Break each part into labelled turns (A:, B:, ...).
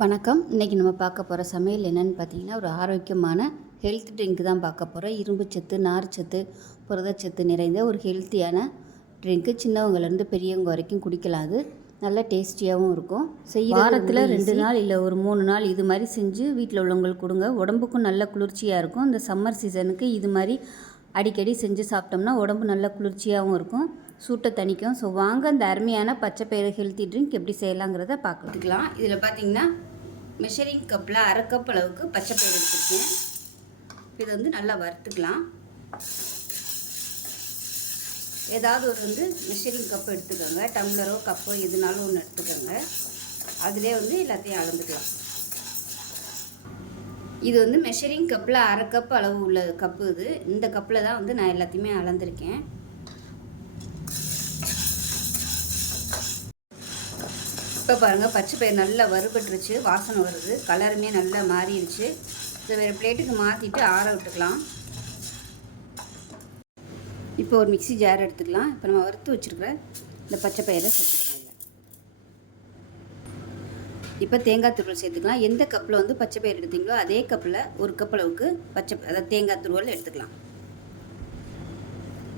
A: வணக்கம். இன்றைக்கி நம்ம பார்க்க போகிற சமையல் என்னென்னு பார்த்தீங்கன்னா ஒரு ஆரோக்கியமான ஹெல்த் ட்ரிங்க் தான் பார்க்க போகிறோம் இரும்புச்சத்து நார்ச்சத்து புரதச்சத்து நிறைந்த ஒரு ஹெல்த்தியான ட்ரிங்க்கு சின்னவங்கலேருந்து பெரியவங்க வரைக்கும் குடிக்கலாம் அது. நல்ல டேஸ்டியாகவும் இருக்கும். செய்ய வாரத்தில் ரெண்டு நாள் இல்லை ஒரு மூணு நாள் இது மாதிரி செஞ்சு வீட்டில் உள்ளவங்களுக்கு கொடுங்க. உடம்புக்கும் நல்ல குளிர்ச்சியாக இருக்கும். இந்த சம்மர் சீசனுக்கு இது மாதிரி அடிக்கடி செஞ்சு சாப்பிட்டோம்னா உடம்பு நல்ல குளிர்ச்சியாகவும் இருக்கும். சூட்டை தணிக்கும். ஸோ வாங்க அந்த அருமையான பச்சைப்பயிறு ஹெல்த்தி ட்ரிங்க் எப்படி செய்யலாங்கிறத பார்க்கலாம். இதில் பார்த்தீங்கன்னா மெஷரிங் கப்பில் அரை கப் அளவுக்கு பச்சைப்பயிறு எடுத்துருக்கேன். இதை வந்து நல்லா வறுத்துக்கலாம். ஏதாவது ஒரு வந்து மெஷரிங் கப் எடுத்துக்கோங்க. டம்ளரோ கப்போ எதுனாலும் ஒன்று எடுத்துக்கோங்க. அதிலே வந்து எல்லாத்தையும் அளந்துக்கலாம். இது வந்து மெஷரிங் கப்பில் அரை கப் அளவு உள்ள கப்பு இது. இந்த கப்பில் தான் வந்து நான் எல்லாத்தையுமே அளந்திருக்கேன். இப்போ பாருங்கள் பச்சை பயிர் நல்லா வறுபட்டுருச்சு வாசனை வருது கலருமே நல்லா மாறிடுச்சு. இதை வேறு பிளேட்டுக்கு மாற்றிட்டு ஆற விட்டுக்கலாம். இப்போ ஒரு மிக்சி ஜார் எடுத்துக்கலாம். இப்போ நம்ம வறுத்து வச்சுருக்கிற இந்த பச்சை பயிரை சேர்த்துக்கலாம் இப்போ தேங்காய் துருவல் சேர்த்துக்கலாம். எந்த கப்பில் வந்து பச்சை பயிர் எடுத்தீங்களோ அதே கப்பில் ஒரு கப் அளவுக்கு பச்சை அதாவது தேங்காய் துருவல் எடுத்துக்கலாம்.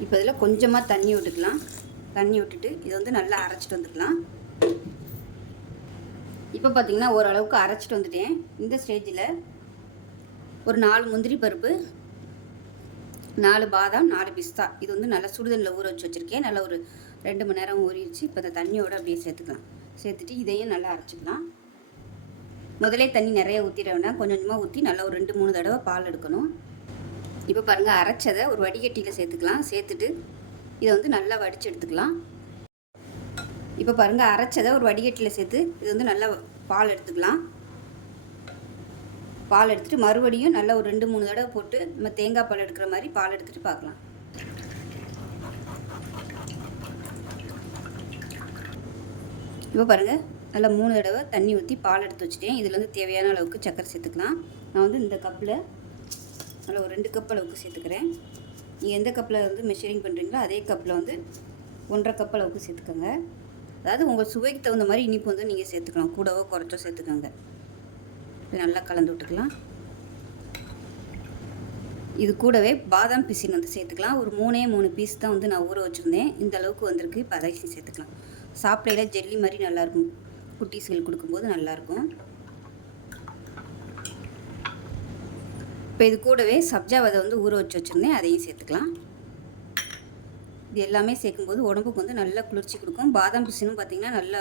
A: இப்போ இதில் கொஞ்சமாக தண்ணி விட்டுக்கலாம். தண்ணி விட்டுட்டு இதை வந்து நல்லா அரைச்சிட்டு வந்துக்கலாம் இப்போ பார்த்தீங்கன்னா ஓரளவுக்கு அரைச்சிட்டு வந்துட்டேன். இந்த ஸ்டேஜில் ஒரு நாலு முந்திரி பருப்பு நாலு பாதாம் நாலு பிஸ்தா. இது வந்து நல்லா சுடுதண்ணில் ஊற வச்சு வச்சுருக்கேன். நல்லா ஒரு ரெண்டு மணி நேரம் ஊறிடுச்சு. இப்போ இந்த தண்ணியோடு அப்படியே சேர்த்துக்கலாம். சேர்த்துட்டு இதையும் நல்லா அரைச்சிக்கலாம். முதலே தண்ணி நிறைய ஊற்றிட வேண்டாம் கொஞ்சம் கொஞ்சமாக ஊற்றி நல்லா ஒரு ரெண்டு மூணு தடவை பால் எடுக்கணும். இப்போ பாருங்கள் அரைச்சதை ஒரு வடிகட்டியில் சேர்த்துக்கலாம். சேர்த்துட்டு இதை வந்து நல்லா வடித்து எடுத்துக்கலாம். இப்போ பாருங்கள் அரைச்சதை ஒரு வடிகட்டியில் சேர்த்து இது வந்து நல்லா பால் எடுத்துக்கலாம். பால் எடுத்துகிட்டு மறுபடியும் நல்லா ஒரு ரெண்டு மூணு தடவை போட்டு நம்ம தேங்காய் பால் எடுக்கிற மாதிரி பால் எடுத்துகிட்டு பார்க்கலாம். இப்போ பாருங்கள் நல்லா மூணு தடவை தண்ணி ஊற்றி பால் எடுத்து வச்சுட்டேன். இதில் வந்து தேவையான அளவுக்கு சக்கரை சேர்த்துக்கலாம். நான் வந்து இந்த கப்பில் நல்லா ஒரு ரெண்டு கப் அளவுக்கு சேர்த்துக்கிறேன். நீங்கள் எந்த கப்பில் வந்து மெஷரிங் பண்ணுறீங்களோ அதே கப்பில் வந்து ஒன்றரை கப் அளவுக்கு சேர்த்துக்கோங்க. அதாவது உங்கள் சுவைக்கு தகுந்த மாதிரி இனிப்பு வந்து நீங்கள் சேர்த்துக்கலாம். கூடவோ குறைச்சோ சேர்த்துக்கோங்க. நல்லா கலந்து விட்டுக்கலாம். இது கூடவே பாதாம் பிசின் வந்து சேர்த்துக்கலாம். ஒரு மூணே மூணு பீஸ் தான் வந்து நான் ஊற வச்சுருந்தேன். இந்த அளவுக்கு வந்திருக்கு. இப்போ அதை சேர்த்துக்கலாம். சாப்பிடையில ஜெல்லி மாதிரி நல்லாயிருக்கும் குட்டீஸ்கள் கொடுக்கும்போது நல்லாயிருக்கும் இப்போ இது கூடவே சப்ஜா விதை வந்து ஊற வச்சு வச்சுருந்தேன். அதையும் சேர்த்துக்கலாம். இது எல்லாமே சேர்க்கும்போது உடம்புக்கு வந்து நல்ல குளிர்ச்சி கொடுக்கும். பாதாம் பிசினும் பார்த்திங்கன்னா நல்ல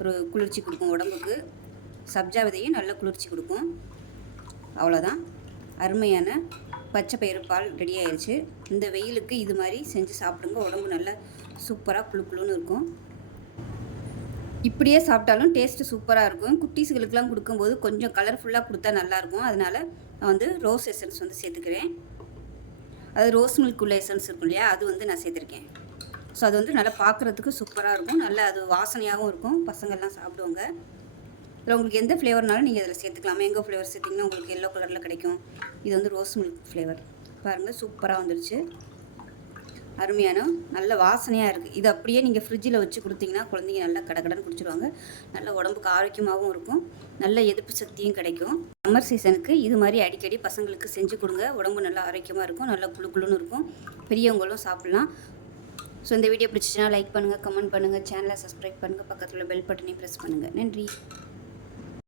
A: ஒரு குளிர்ச்சி கொடுக்கும் உடம்புக்கு. சப்ஜா விதையும் நல்ல குளிர்ச்சி கொடுக்கும். அவ்வளோதான். அருமையான பச்சை பயிறு பால் ரெடி ஆயிடுச்சு இந்த வெயிலுக்கு இது மாதிரி செஞ்சு சாப்பிடுங்க. உடம்பு நல்லா சூப்பராக குழு குழுன்னு இருக்கும். இப்படியே சாப்பிட்டாலும் டேஸ்ட்டு சூப்பராக இருக்கும். குட்டீஸுகளுக்கெலாம் கொடுக்கும்போது கொஞ்சம் கலர்ஃபுல்லாக கொடுத்தா நல்லாயிருக்கும் அதனால் நான் வந்து ரோஸ் எசன்ஸ் வந்து சேர்த்துக்கிறேன். அது ரோஸ் மில்க் உள்ள எசன்ஸ் இருக்கும் இல்லையா? அது வந்து நான் சேர்த்துருக்கேன். ஸோ அது வந்து நல்லா பார்க்குறதுக்கு சூப்பராக இருக்கும். நல்லா அது வாசனையாகவும் இருக்கும். பசங்கள்லாம் சாப்பிடுவாங்க. இதில் உங்களுக்கு எந்த ஃப்ளேவர்னாலும் நீங்கள் இதில் சேர்த்துக்கலாம். மேங்கோ ஃப்ளேவர் சேர்த்திங்கன்னா உங்களுக்கு எல்லோ கலரில் கிடைக்கும். இது வந்து ரோஸ் மில்க் ஃப்ளேவர் பாருங்கள் சூப்பராக வந்துடுச்சு அருமையான நல்ல வாசனையாக இருக்குது இது அப்படியே நீங்கள் ஃப்ரிட்ஜில் வச்சு கொடுத்தீங்கன்னா குழந்தைங்க நல்லா கடகடன்னு குடிச்சிருவாங்க. நல்ல உடம்புக்கு ஆரோக்கியமாகவும் இருக்கும். நல்ல எதிர்ப்பு சக்தியும் கிடைக்கும். சம்மர் சீசனுக்கு இது மாதிரி அடிக்கடி பசங்களுக்கு செஞ்சு கொடுங்க. உடம்பு நல்லா ஆரோக்கியமாக இருக்கும். நல்லா குழு குழுன்னு இருக்கும். பெரியவங்களும் சாப்பிட்லாம். ஸோ இந்த வீடியோ பிடிச்சிச்சுன்னா லைக் பண்ணுங்கள் கமெண்ட் பண்ணுங்கள் சேனலை சப்ஸ்கிரைப் பண்ணுங்கள் பக்கத்தில் பெல் பட்டனையும் ப்ரெஸ் பண்ணுங்கள் நன்றி.